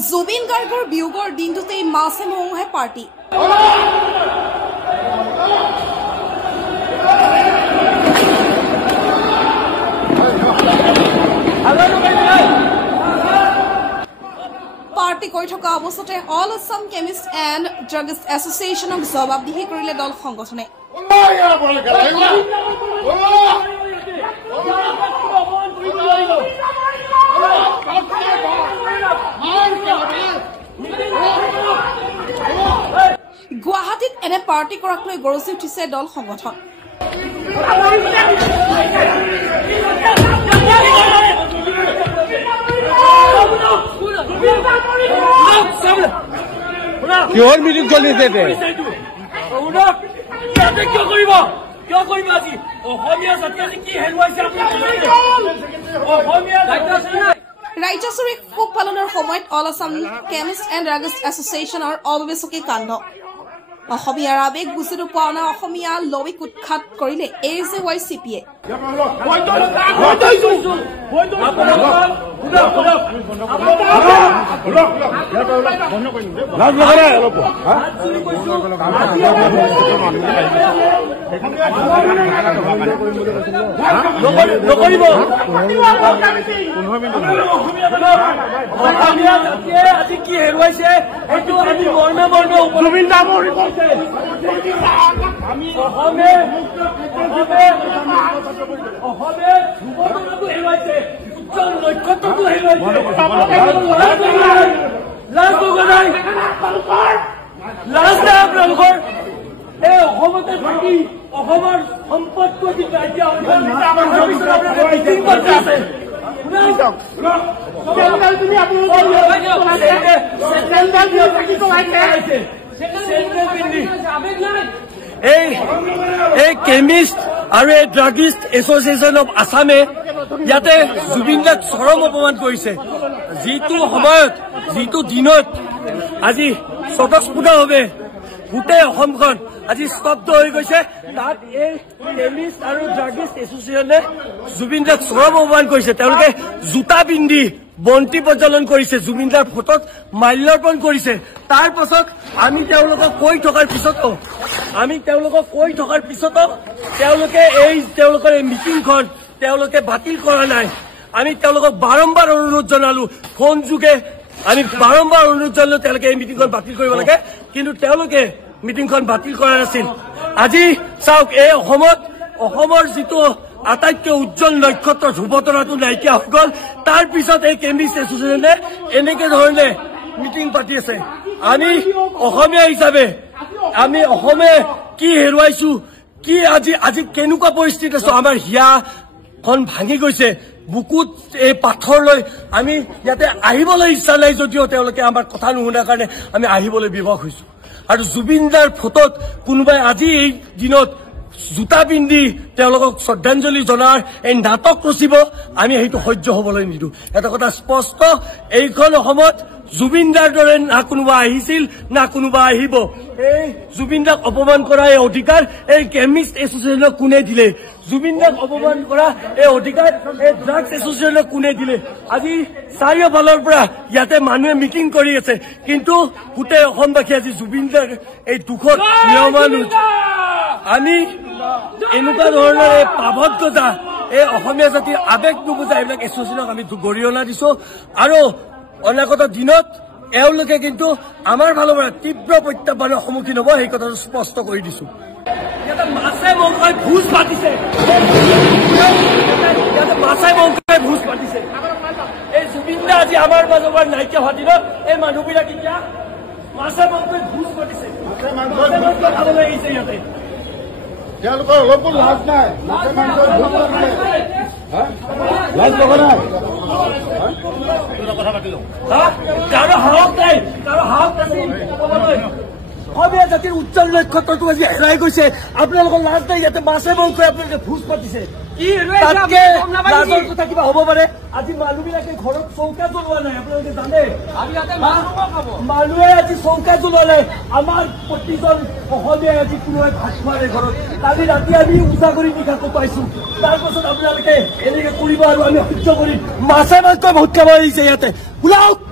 জুবিন গাৰ্গৰ বিয়োগৰ দিনটোতেই মাছে মঙহে পাৰ্টি পাৰ্টি কৰি থকা অৱস্থাতে all Assam chemist and druggist এছ'চিয়েশ্যনক জবাবদিহি কৰিলে দল সংগঠনে গুৱাহাটীত এনে পাৰ্টি কৰাক লৈ গৰজি উঠিছে দল সংগঠন কিহৰ মিটিং চলিছে ৰাজ্যজুৰি শোক পালনৰ সময়ত all Assam chemist and druggist এছ'চিয়েশ্যনৰ অবিবেচকী কাণ্ড অসমীয়াৰ আৱেগ বুজি নোপোৱা অনা অসমীয়া লবিক উৎখাত কৰিলে AJYCPয়ে কেমিষ্ট আৰু ড্ৰাগিষ্ট এছ'চিয়েশ্যন অফ আছামে ইয়াতে জুবিন দাক চৰম অপমান কৰিছে যিটো সময়ত যিটো দিনত আজি স্বতঃস্ফূৰ্তভাৱে গোটেই অসমখন আজি স্তব্ধ হৈ গৈছে তাত এই কেমিষ্ট আৰু ড্ৰাগিষ্ট এছ'চিয়েশ্যনে জুবিন দাক চৰম অপমান কৰিছে তেওঁলোকে জোতা পিন্ধি বন্তি প্ৰজ্বলন কৰিছে জুবিন দাৰ ফটোত মাল্যাৰ্পণ কৰিছে তাৰ পাছত আমি তেওঁলোকক কৈ থকাৰ পিছতো তেওঁলোকে তেওঁলোকৰ এই মিটিংখন তেওঁলোকে বাতিল কৰা নাই আমি তেওঁলোকক বাৰম্বাৰ অনুৰোধ জনালো ফোন যোগে আমি বাৰম্বাৰ অনুৰোধ জনালো তেওঁলোকে এই মিটিংখন বাতিল কৰিব লাগে কিন্তু তেওঁলোকে মিটিংখন বাতিল কৰা নাছিল আজি চাওক এই অসমৰ যিটো আটাইতকৈ উজ্জ্বল নক্ষত্ৰ ধ্ৰুৱতৰাটো নাইকিয়া হৈ গ'ল তাৰ পিছত এই কেমিষ্ট এছ'চিয়েশ্যনে এনেকে ধৰণে মিটিং পাতি আছে আমি অসমীয়া হিচাপে আমি অসমে কি হেৰুৱাইছো কি আজি কেনেকুৱা পৰিস্থিতি আছো আমাৰ হিয়াখন ভাঙি গৈছে বুকুত এই পাথৰ লৈ আমি ইয়াতে আহিবলৈ ইচ্ছা নাই যদিও তেওঁলোকে আমাৰ কথা নুশুনাৰ কাৰণে আমি আহিবলৈ বিভস হৈছো আৰু জুবিন দাৰ ফটোত কোনোবাই আজি এই দিনত জোতা পিন্ধি তেওঁলোকক শ্ৰদ্ধাঞ্জলি জনাৰ এই নাটক ৰচিব আমি সেইটো সহ্য হ'বলৈ নিদিওঁ এটা কথা স্পষ্ট এইখন অসমত জুবিন দাৰ দৰে না কোনোবা আহিছিল না কোনোবা আহিব এই জুবিন দাক অপমান কৰা এই অধিকাৰ এই কেমিষ্ট এছ'চিয়েশ্যনক কোনে দিলে জুবিন দাক অপমান কৰা এই অধিকাৰ এই ড্ৰাগছ এছ'চিয়েশ্যনক কোনে দিলে আজি চাৰিওফালৰ পৰা ইয়াতে মানুহে মিটিং কৰি আছে কিন্তু গোটেই অসমবাসী আজি জুবিন দাৰ এই দুখত নিয়মান আমি এনেকুৱা ধৰণৰ এই পাবদ্ধতা এই অসমীয়া জাতিৰ আৱেগ নুবুজা এইবিলাক এছ'চিয়েশ্যনক আমি গৰিহণা দিছো আৰু অনাগত দিনত এওঁলোকে কিন্তু আমাৰ ফালৰ পৰা তীব্ৰ প্ৰত্যাহ্বানৰ সন্মুখীন হ'ব সেই কথাটো স্পষ্ট কৰি দিছো ইয়াতে মাছে মংসই ভোজ পাতিছে এই জুবিন দা আজি আমাৰ মাজৰ পৰা নাইকিয়া হোৱা দিনত এই মানুহবিলাক এতিয়া মাছে মংসই ভোজ পাতিছে খাবলৈ আহিছে ইয়াতে তেওঁলোকৰ অলপো লাজ নাই লাজ লগা নাই কাৰো সাহস নাই অসমীয়া জাতিৰ উজ্জ্বল নক্ষত্ৰটো আজি হেৰাই গৈছে আপোনালোকৰ লাজ নাই ইয়াতে মাছে মংসই আপোনালোকে ভোজ পাতিছে তাতকে লাজৰ কথা কিবা হ'ব পাৰে আজি মানুহবিলাকে ঘৰত চৌকা জ্বলোৱা নাই আপোনালোকে জানে মানুহে আজি চৌকা জ্বলোৱা নাই আমাৰ প্ৰতিজন অসমীয়াই আজি কোনোবাই ভাত খোৱাৰে ঘৰত কালি ৰাতি আমি উজা কৰি নিশা কটাইছো তাৰপাছত আপোনালোকে এনেকে কৰিব আৰু আমি সহ্য কৰিম মাছে মাংসই বহুত কাম আহিছে ইয়াতে ওলাওক